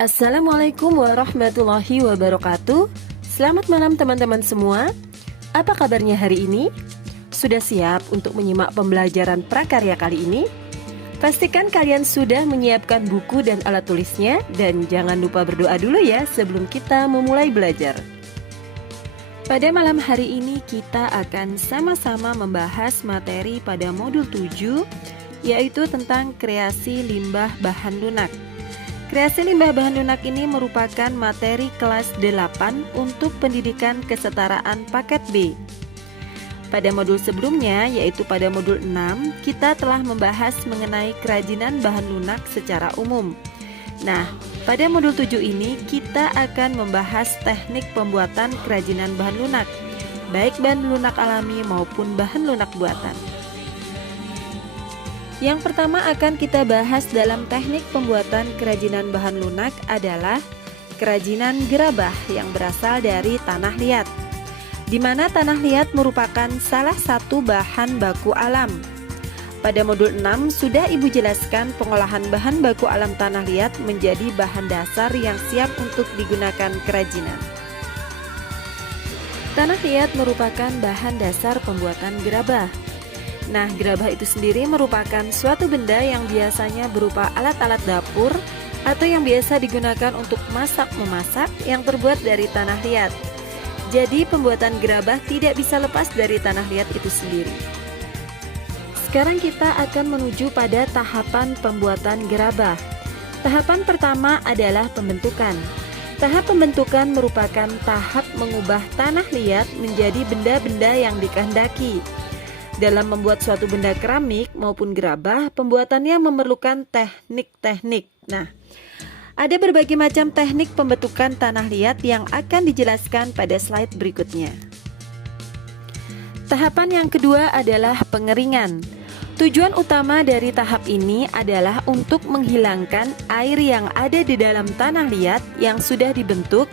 Assalamualaikum warahmatullahi wabarakatuh. Selamat malam teman-teman semua. Apa kabarnya hari ini? Sudah siap untuk menyimak pembelajaran prakarya kali ini? Pastikan kalian sudah menyiapkan buku dan alat tulisnya. Dan jangan lupa berdoa dulu ya sebelum kita memulai belajar. Pada malam hari ini kita akan sama-sama membahas materi pada modul 7, yaitu tentang kreasi limbah bahan lunak. Kreasi limbah bahan lunak ini merupakan materi kelas 8 untuk pendidikan kesetaraan paket B. Pada modul sebelumnya, yaitu pada modul 6, kita telah membahas mengenai kerajinan bahan lunak secara umum. Nah, pada modul 7 ini kita akan membahas teknik pembuatan kerajinan bahan lunak, baik bahan lunak alami maupun bahan lunak buatan. Yang pertama akan kita bahas dalam teknik pembuatan kerajinan bahan lunak adalah kerajinan gerabah yang berasal dari tanah liat, di mana tanah liat merupakan salah satu bahan baku alam. Pada modul 6 sudah Ibu jelaskan pengolahan bahan baku alam tanah liat menjadi bahan dasar yang siap untuk digunakan kerajinan. Tanah liat merupakan bahan dasar pembuatan gerabah. Nah, gerabah itu sendiri merupakan suatu benda yang biasanya berupa alat-alat dapur atau yang biasa digunakan untuk masak-memasak yang terbuat dari tanah liat. Jadi, pembuatan gerabah tidak bisa lepas dari tanah liat itu sendiri. Sekarang kita akan menuju pada tahapan pembuatan gerabah. Tahapan pertama adalah pembentukan. Tahap pembentukan merupakan tahap mengubah tanah liat menjadi benda-benda yang dikehendaki. Dalam membuat suatu benda keramik maupun gerabah, pembuatannya memerlukan teknik-teknik. Nah, ada berbagai macam teknik pembentukan tanah liat yang akan dijelaskan pada slide berikutnya. Tahapan yang kedua adalah pengeringan. Tujuan utama dari tahap ini adalah untuk menghilangkan air yang ada di dalam tanah liat yang sudah dibentuk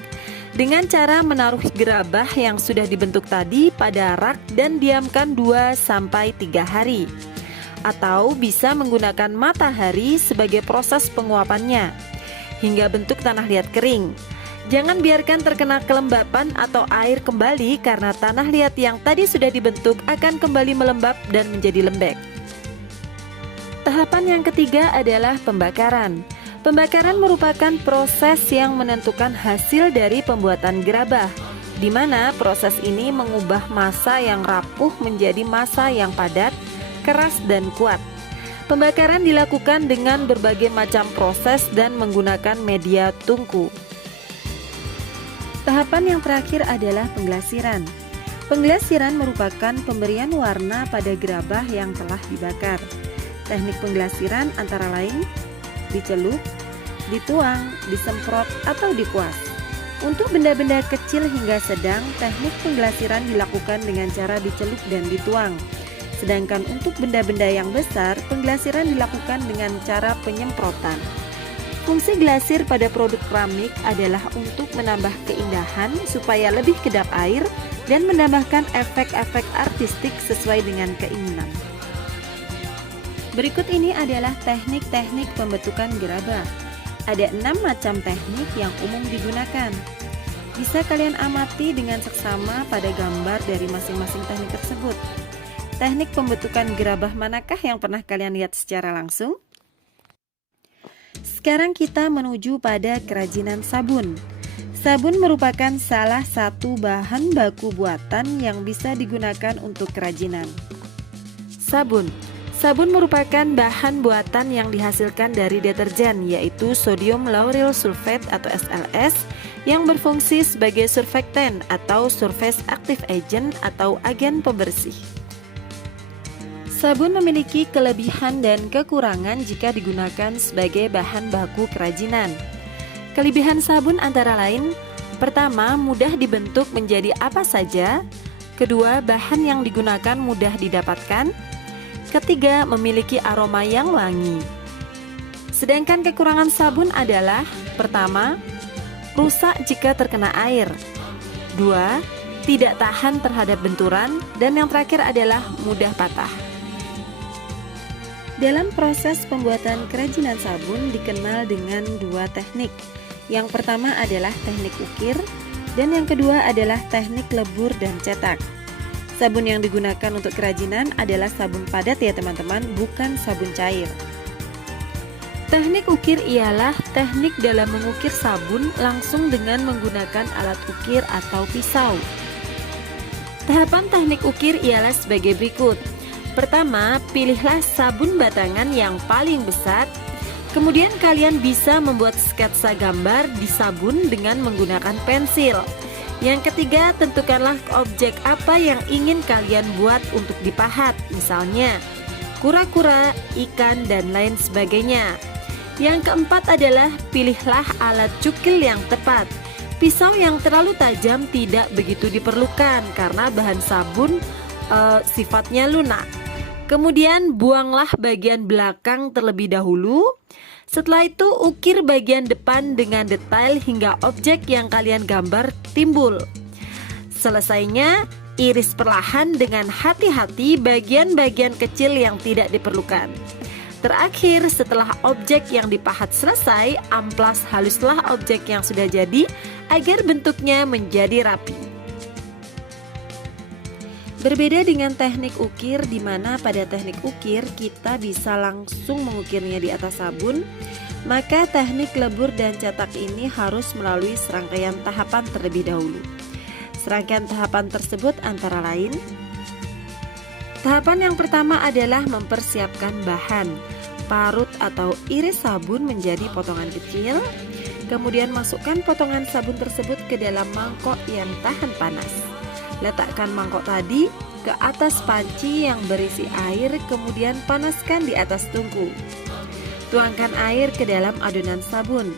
dengan cara menaruh gerabah yang sudah dibentuk tadi pada rak dan diamkan 2-3 hari. Atau bisa menggunakan matahari sebagai proses penguapannya hingga bentuk tanah liat kering. Jangan biarkan terkena kelembapan atau air kembali karena tanah liat yang tadi sudah dibentuk akan kembali melembab dan menjadi lembek. Tahapan yang ketiga adalah pembakaran. Pembakaran merupakan proses yang menentukan hasil dari pembuatan gerabah, di mana proses ini mengubah massa yang rapuh menjadi massa yang padat, keras dan kuat. Pembakaran dilakukan dengan berbagai macam proses dan menggunakan media tungku. Tahapan yang terakhir adalah pengglasiran. Pengglasiran merupakan pemberian warna pada gerabah yang telah dibakar. Teknik pengglasiran antara lain dicelup, dituang, disemprot, atau dikuas. Untuk benda-benda kecil hingga sedang, teknik pengglasiran dilakukan dengan cara dicelup dan dituang. Sedangkan untuk benda-benda yang besar, pengglasiran dilakukan dengan cara penyemprotan. Fungsi glasir pada produk keramik adalah untuk menambah keindahan supaya lebih kedap air dan menambahkan efek-efek artistik sesuai dengan keinginan. Berikut ini adalah teknik-teknik pembentukan gerabah. Ada 6 macam teknik yang umum digunakan. Bisa kalian amati dengan seksama pada gambar dari masing-masing teknik tersebut. Teknik pembentukan gerabah manakah yang pernah kalian lihat secara langsung? Sekarang kita menuju pada kerajinan sabun. Sabun merupakan salah satu bahan baku buatan yang bisa digunakan untuk kerajinan. Sabun merupakan bahan buatan yang dihasilkan dari deterjen, yaitu sodium lauryl sulfate atau SLS, yang berfungsi sebagai surfactant atau surface active agent atau agen pembersih. Sabun memiliki kelebihan dan kekurangan jika digunakan sebagai bahan baku kerajinan. Kelebihan sabun antara lain, pertama, mudah dibentuk menjadi apa saja. Kedua, bahan yang digunakan mudah didapatkan. Ketiga, memiliki aroma yang wangi. Sedangkan kekurangan sabun adalah: pertama, rusak jika terkena air. Dua, tidak tahan terhadap benturan. Dan yang terakhir adalah mudah patah. Dalam proses pembuatan kerajinan sabun dikenal dengan 2 teknik, Yang pertama adalah teknik ukir, dan yang kedua adalah teknik lebur dan cetak. Sabun yang digunakan untuk kerajinan adalah sabun padat ya teman-teman, bukan sabun cair. Teknik ukir ialah teknik dalam mengukir sabun langsung dengan menggunakan alat ukir atau pisau. Tahapan teknik ukir ialah sebagai berikut. Pertama, pilihlah sabun batangan yang paling besar. Kemudian kalian bisa membuat sketsa gambar di sabun dengan menggunakan pensil. Yang ketiga, tentukanlah objek apa yang ingin kalian buat untuk dipahat. Misalnya, kura-kura, ikan, dan lain sebagainya. Yang keempat adalah pilihlah alat cukil yang tepat. Pisau yang terlalu tajam tidak begitu diperlukan karena bahan sabun sifatnya lunak. Kemudian buanglah bagian belakang terlebih dahulu. Setelah itu ukir bagian depan dengan detail hingga objek yang kalian gambar timbul. Selesainya, iris perlahan dengan hati-hati bagian-bagian kecil yang tidak diperlukan. Terakhir, setelah objek yang dipahat selesai, amplas haluslah objek yang sudah jadi agar bentuknya menjadi rapi. Berbeda dengan teknik ukir, di mana pada teknik ukir kita bisa langsung mengukirnya di atas sabun, maka teknik lebur dan cetak ini harus melalui serangkaian tahapan terlebih dahulu. Serangkaian tahapan tersebut antara lain: tahapan yang pertama adalah mempersiapkan bahan, parut atau iris sabun menjadi potongan kecil. Kemudian masukkan potongan sabun tersebut ke dalam mangkok yang tahan panas. Letakkan mangkok tadi ke atas panci yang berisi air, kemudian panaskan di atas tungku. Tuangkan air ke dalam adonan sabun.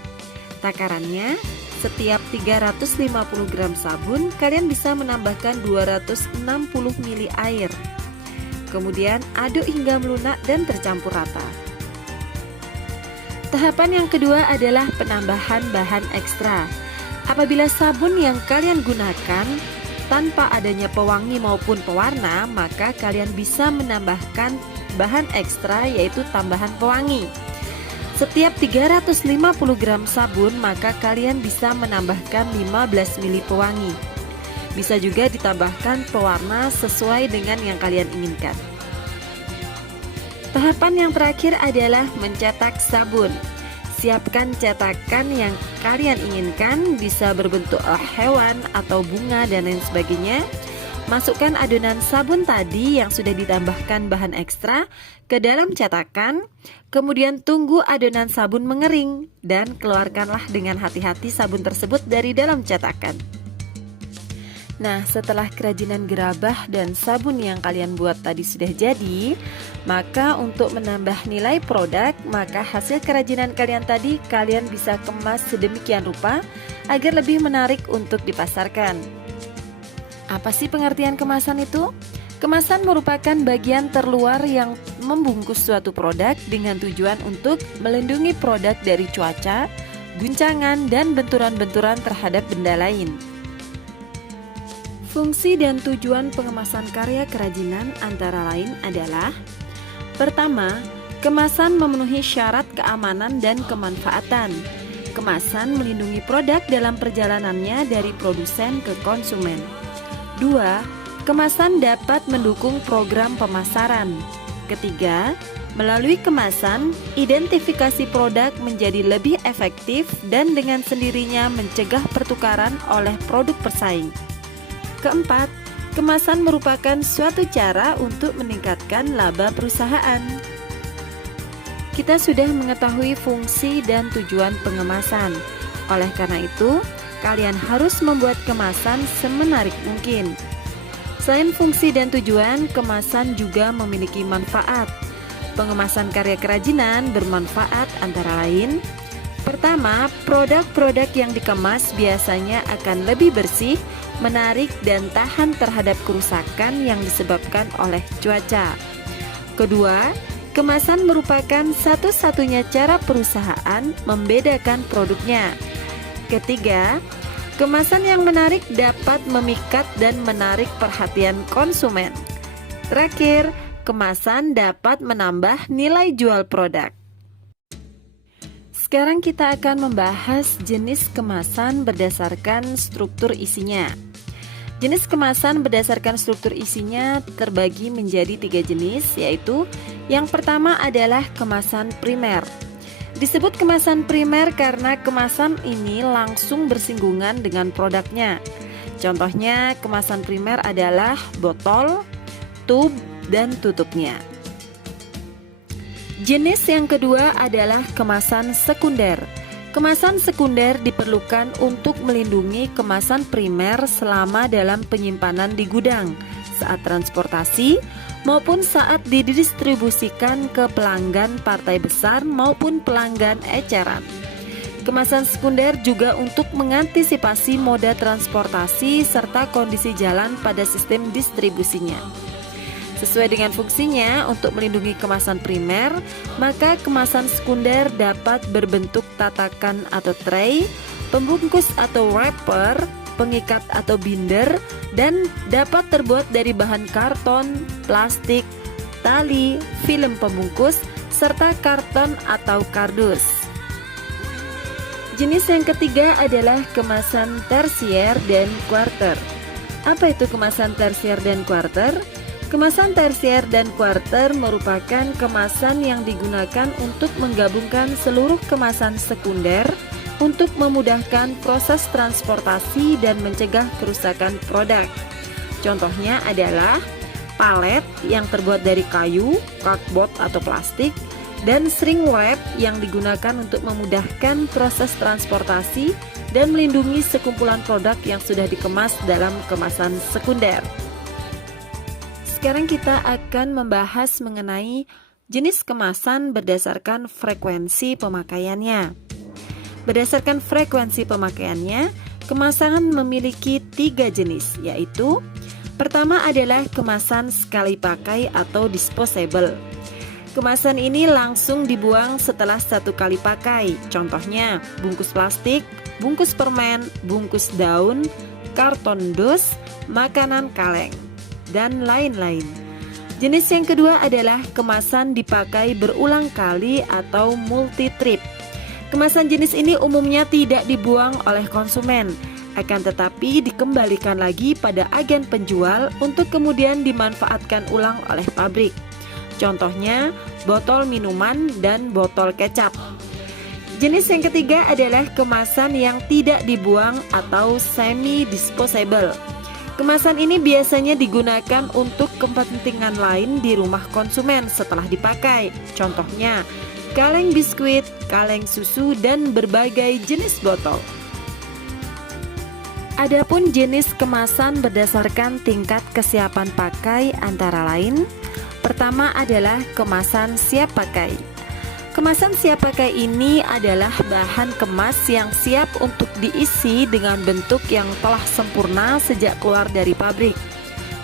Takarannya, setiap 350 gram sabun, kalian bisa menambahkan 260 ml air. Kemudian aduk hingga melunak dan tercampur rata. Tahapan yang kedua adalah penambahan bahan ekstra. Apabila sabun yang kalian gunakan tanpa adanya pewangi maupun pewarna, maka kalian bisa menambahkan bahan ekstra, yaitu tambahan pewangi. Setiap 350 gram sabun, maka kalian bisa menambahkan 15 ml pewangi. Bisa juga ditambahkan pewarna sesuai dengan yang kalian inginkan. Tahapan yang terakhir adalah mencetak sabun. Siapkan cetakan yang kalian inginkan, bisa berbentuk hewan atau bunga dan lain sebagainya. Masukkan adonan sabun tadi yang sudah ditambahkan bahan ekstra ke dalam cetakan. Kemudian tunggu adonan sabun mengering dan keluarkanlah dengan hati-hati sabun tersebut dari dalam cetakan. Nah, setelah kerajinan gerabah dan sabun yang kalian buat tadi sudah jadi, maka untuk menambah nilai produk, maka hasil kerajinan kalian tadi kalian bisa kemas sedemikian rupa agar lebih menarik untuk dipasarkan. Apa sih pengertian kemasan itu? Kemasan merupakan bagian terluar yang membungkus suatu produk dengan tujuan untuk melindungi produk dari cuaca, guncangan, dan benturan-benturan terhadap benda lain. Fungsi dan tujuan pengemasan karya kerajinan antara lain adalah: pertama, kemasan memenuhi syarat keamanan dan kemanfaatan. Kemasan melindungi produk dalam perjalanannya dari produsen ke konsumen. 2. Kemasan dapat mendukung program pemasaran. Ketiga, melalui kemasan, identifikasi produk menjadi lebih efektif dan dengan sendirinya mencegah pertukaran oleh produk pesaing. Keempat, kemasan merupakan suatu cara untuk meningkatkan laba perusahaan. Kita sudah mengetahui fungsi dan tujuan pengemasan. Oleh karena itu, kalian harus membuat kemasan semenarik mungkin. Selain fungsi dan tujuan, kemasan juga memiliki manfaat. Pengemasan karya kerajinan bermanfaat antara lain: pertama, produk-produk yang dikemas biasanya akan lebih bersih, menarik, dan tahan terhadap kerusakan yang disebabkan oleh cuaca. Kedua, kemasan merupakan satu-satunya cara perusahaan membedakan produknya. Ketiga, kemasan yang menarik dapat memikat dan menarik perhatian konsumen. Terakhir, kemasan dapat menambah nilai jual produk. Sekarang kita akan membahas jenis kemasan berdasarkan struktur isinya. Jenis kemasan berdasarkan struktur isinya terbagi menjadi 3 jenis, yaitu yang pertama adalah kemasan primer. Disebut kemasan primer karena kemasan ini langsung bersinggungan dengan produknya. Contohnya kemasan primer adalah botol, tub, dan tutupnya. Jenis yang kedua adalah kemasan sekunder. Kemasan sekunder diperlukan untuk melindungi kemasan primer selama dalam penyimpanan di gudang, saat transportasi, maupun saat didistribusikan ke pelanggan partai besar maupun pelanggan eceran. Kemasan sekunder juga untuk mengantisipasi moda transportasi serta kondisi jalan pada sistem distribusinya. Sesuai dengan fungsinya untuk melindungi kemasan primer, maka kemasan sekunder dapat berbentuk tatakan atau tray, pembungkus atau wrapper, pengikat atau binder, dan dapat terbuat dari bahan karton, plastik, tali, film pembungkus, serta karton atau kardus. Jenis yang ketiga adalah kemasan tersier dan kuarter. Apa itu kemasan tersier dan kuarter? Kemasan tersier dan kuarter merupakan kemasan yang digunakan untuk menggabungkan seluruh kemasan sekunder untuk memudahkan proses transportasi dan mencegah kerusakan produk. Contohnya adalah palet yang terbuat dari kayu, cardboard atau plastik, dan shrink wrap yang digunakan untuk memudahkan proses transportasi dan melindungi sekumpulan produk yang sudah dikemas dalam kemasan sekunder. Sekarang kita akan membahas mengenai jenis kemasan berdasarkan frekuensi pemakaiannya. Berdasarkan frekuensi pemakaiannya, kemasan memiliki 3 jenis, yaitu pertama adalah kemasan sekali pakai atau disposable. Kemasan ini langsung dibuang setelah 1 kali pakai, contohnya bungkus plastik, bungkus permen, bungkus daun, karton dus, makanan kaleng, dan lain-lain. Jenis yang kedua adalah kemasan dipakai berulang kali atau multi-trip. Kemasan jenis ini umumnya tidak dibuang oleh konsumen, akan tetapi dikembalikan lagi pada agen penjual untuk kemudian dimanfaatkan ulang oleh pabrik. Contohnya botol minuman dan botol kecap. Jenis yang ketiga adalah kemasan yang tidak dibuang atau semi-disposable. Kemasan ini biasanya digunakan untuk kepentingan lain di rumah konsumen setelah dipakai. Contohnya, kaleng biskuit, kaleng susu, dan berbagai jenis botol. Adapun jenis kemasan berdasarkan tingkat kesiapan pakai antara lain, pertama adalah kemasan siap pakai. Kemasan siap pakai ini adalah bahan kemas yang siap untuk diisi dengan bentuk yang telah sempurna sejak keluar dari pabrik.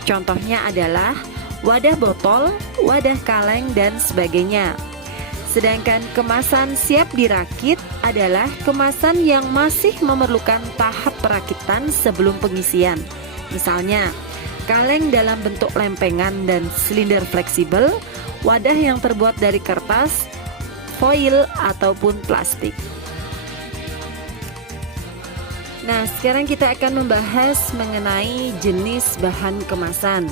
Contohnya adalah wadah botol, wadah kaleng, dan sebagainya. Sedangkan kemasan siap dirakit adalah kemasan yang masih memerlukan tahap perakitan sebelum pengisian. Misalnya, kaleng dalam bentuk lempengan dan silinder fleksibel, wadah yang terbuat dari kertas, foil, ataupun plastik. Nah, sekarang kita akan membahas mengenai jenis bahan kemasan.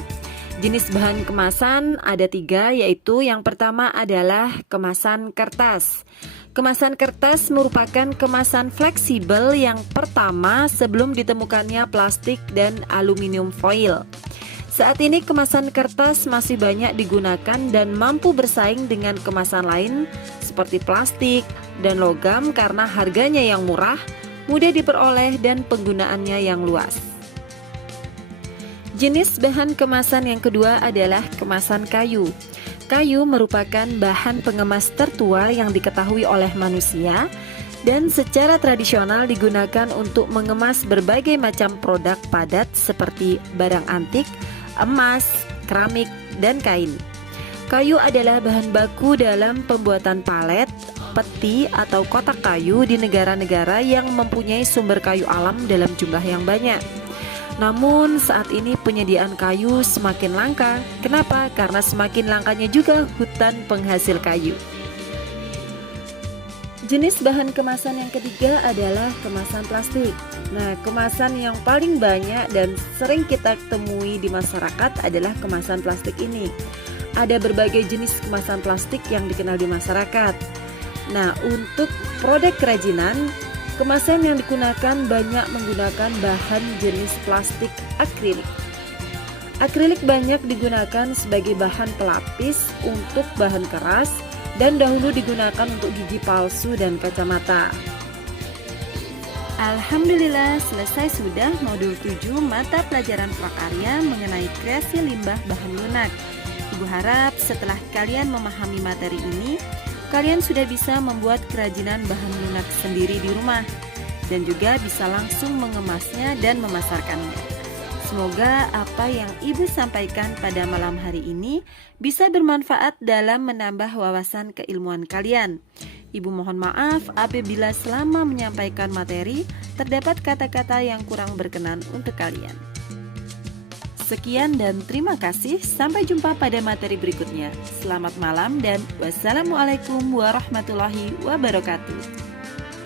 Jenis bahan kemasan ada 3, yaitu yang pertama adalah kemasan kertas. Kemasan kertas merupakan kemasan fleksibel yang pertama sebelum ditemukannya plastik dan aluminium foil. Saat ini kemasan kertas masih banyak digunakan dan mampu bersaing dengan kemasan lain seperti plastik dan logam karena harganya yang murah, mudah diperoleh, dan penggunaannya yang luas. Jenis bahan kemasan yang kedua adalah kemasan kayu. Kayu merupakan bahan pengemas tertua yang diketahui oleh manusia dan secara tradisional digunakan untuk mengemas berbagai macam produk padat seperti barang antik, emas, keramik, dan kain. Kayu adalah bahan baku dalam pembuatan palet, peti, atau kotak kayu di negara-negara yang mempunyai sumber kayu alam dalam jumlah yang banyak. Namun saat ini penyediaan kayu semakin langka. Kenapa? Karena semakin langkanya juga hutan penghasil kayu. Jenis bahan kemasan yang ketiga adalah kemasan plastik. Nah, kemasan yang paling banyak dan sering kita temui di masyarakat adalah kemasan plastik ini. Ada berbagai jenis kemasan plastik yang dikenal di masyarakat. Nah, untuk produk kerajinan, kemasan yang digunakan banyak menggunakan bahan jenis plastik akrilik. Akrilik banyak digunakan sebagai bahan pelapis untuk bahan keras dan dahulu digunakan untuk gigi palsu dan kacamata. Alhamdulillah, selesai sudah modul 7 mata pelajaran prakarya mengenai kreasi limbah bahan lunak. Ibu harap setelah kalian memahami materi ini, kalian sudah bisa membuat kerajinan bahan lunak sendiri di rumah dan juga bisa langsung mengemasnya dan memasarkannya. Semoga apa yang Ibu sampaikan pada malam hari ini bisa bermanfaat dalam menambah wawasan keilmuan kalian. Ibu mohon maaf apabila selama menyampaikan materi terdapat kata-kata yang kurang berkenan untuk kalian. Sekian dan terima kasih. Sampai jumpa pada materi berikutnya. Selamat malam dan wassalamualaikum warahmatullahi wabarakatuh.